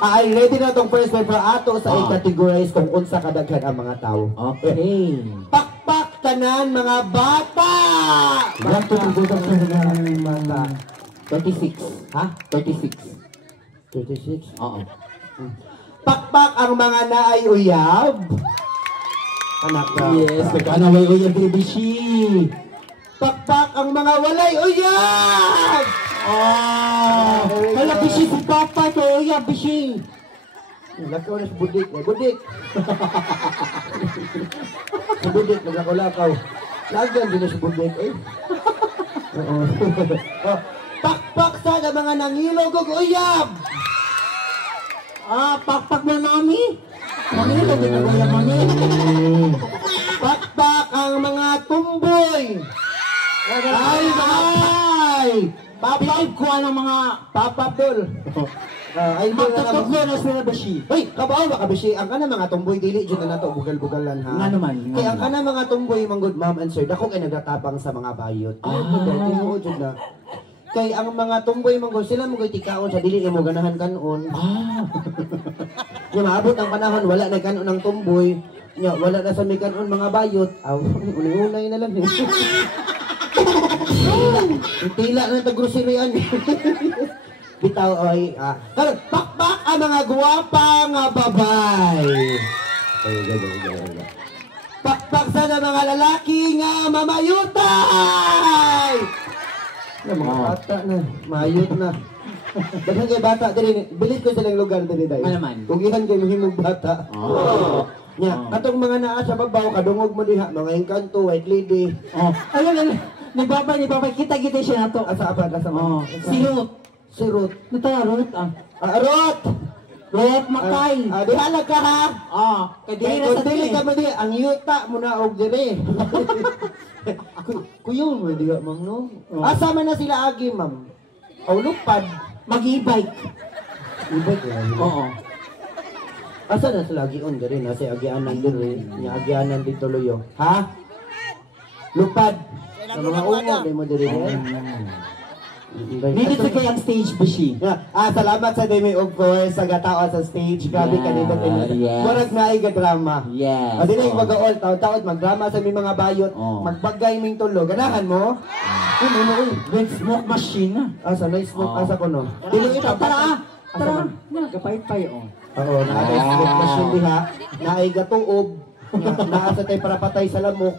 Ay, ready na itong first paper ato sa i-categorize kung unsa kadaghan ang mga tao. Okay. Pakpak tanan mga bata! Ilan to tugutan sa mga 36. Ha? 36. 36? Oo. Pakpak ang mga naay uyab. Anak ka. Yes, nagkanaway o yung bibishi. Pakpak ang mga walay uyab! Hala, bishi si Papa to, o yung bishi. Lakaw na si Budik. Budik! Si Budik, naglakaw-lakaw. Lagan din na si Budik, eh. Oo. Pakpak sa mga nangilog o uyab! Pakpak mo nami. Nangilog, ginagawa mo Pakpak ang mga tumboy! Ay! Papag ko ng mga Papapdol! Ay, magtutuglo na sila bishi. Uy, kabaw ba kabishi? Ang kana mga tumboy dili jud na nato bugal-bugalan ha. Nga naman. Kaya ang kana mga tumboy mga good mom and sir, dako kay nagatapang sa mga bayot. Tinuod jud na. Kay ang mga tumboy mga sila mo koy tikaon sa dili mo ganahan kanon. Nya maabot ang panahon wala na kanon ng tumboy. Nya wala na sa may kanon mga bayot. Aw, unay-unay na lang. Tila na ta groceryan. Bitaw ay karon pakpak ang mga guwapang babay. Pakpak sa mga lalaki nga mamayutay. Na mga bata na, mayut na. Daghan kay bata diri, bilit ko silang lugar diri dai. Ano man? Ugihan kay mahimong bata. Nya, katong mga naa sa babaw kadungog mo diha, mga engkanto, white lady. Ayun, ni Papa, kita siya nato. Asa apa asa mo? Si Ruth. Natarot Ruth! Ruth Makay. Dihalag ka ha? Kay Kaya dili na kung sa dili dili. ka mo di, ang yuta mo na og dire. Kuyon mo di ma'am no? Asa man na sila agi ma'am? Aw lupad. Mag-e-bike. Ibig yan. Oo. Asa na sila agi on dire na si agianan dire, nya agianan dito loyo. Ha? Lupad. Sa mga ungo di mo dire. Dito sa kayang stage bishi. Salamat sa Demi of course sa gatao sa stage. Grabe kanina yes. Murag na ay drama. Yes. Dili mag-all taon-taon magdrama sa may mga bayot, magbagay ming tulo. Ganahan mo? Red smoke machine na. Asa nice smoke asa ko no. Dili ito Tara. Gapay-pay Oo, naay smoke machine diha, naay gatuob, naa sa tay para patay sa lamok.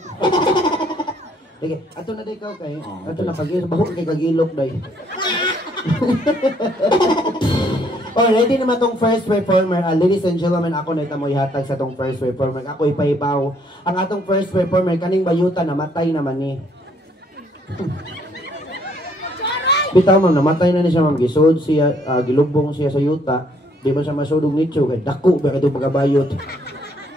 Sige, ato na day ikaw kay. Ato na pag bahog kay kagilok day. Ready naman tong first performer. Ladies and gentlemen, ako na itamoy hatag sa tong first performer. Ako ipaibaw. Ang atong first performer kaning bayuta namatay naman ni. Bitaw ma'am, namatay na ni siya ma'am. Gisod siya, gilubong siya sa yuta. Di ba siya masudong nicho kay dako ba ito pagkabayot.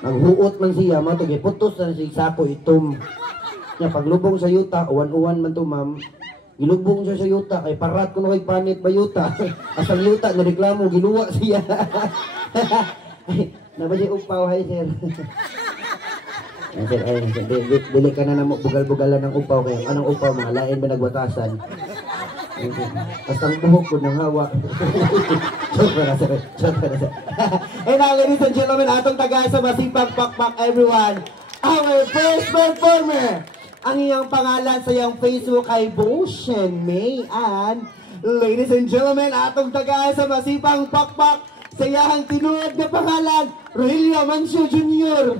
Naghuot man siya, matugay putos na siya sako itom. Nya paglubong sa yuta, uwan-uwan man to ma'am. Gilubong siya sa yuta, ay parat ko na kay panit ba yuta. Asang yuta, nareklamo, giluwa siya. Nabali upaw, hi sir. Sir, ay, dili ka na mo bugal-bugalan ng upaw kayo. Anong upaw, mga lain ba nagwatasan? Basta ang buhok ko ng hawa. Joke na sir. And now, ladies and gentlemen, atong tagay sa masipag pakpak everyone. Our first performer. Ang iyang pangalan sa iyang Facebook ay Boshen May. And ladies and gentlemen, atong tagay sa masipang pakpak sa iyang tinuod na pangalan, Rogelio Mancio Jr.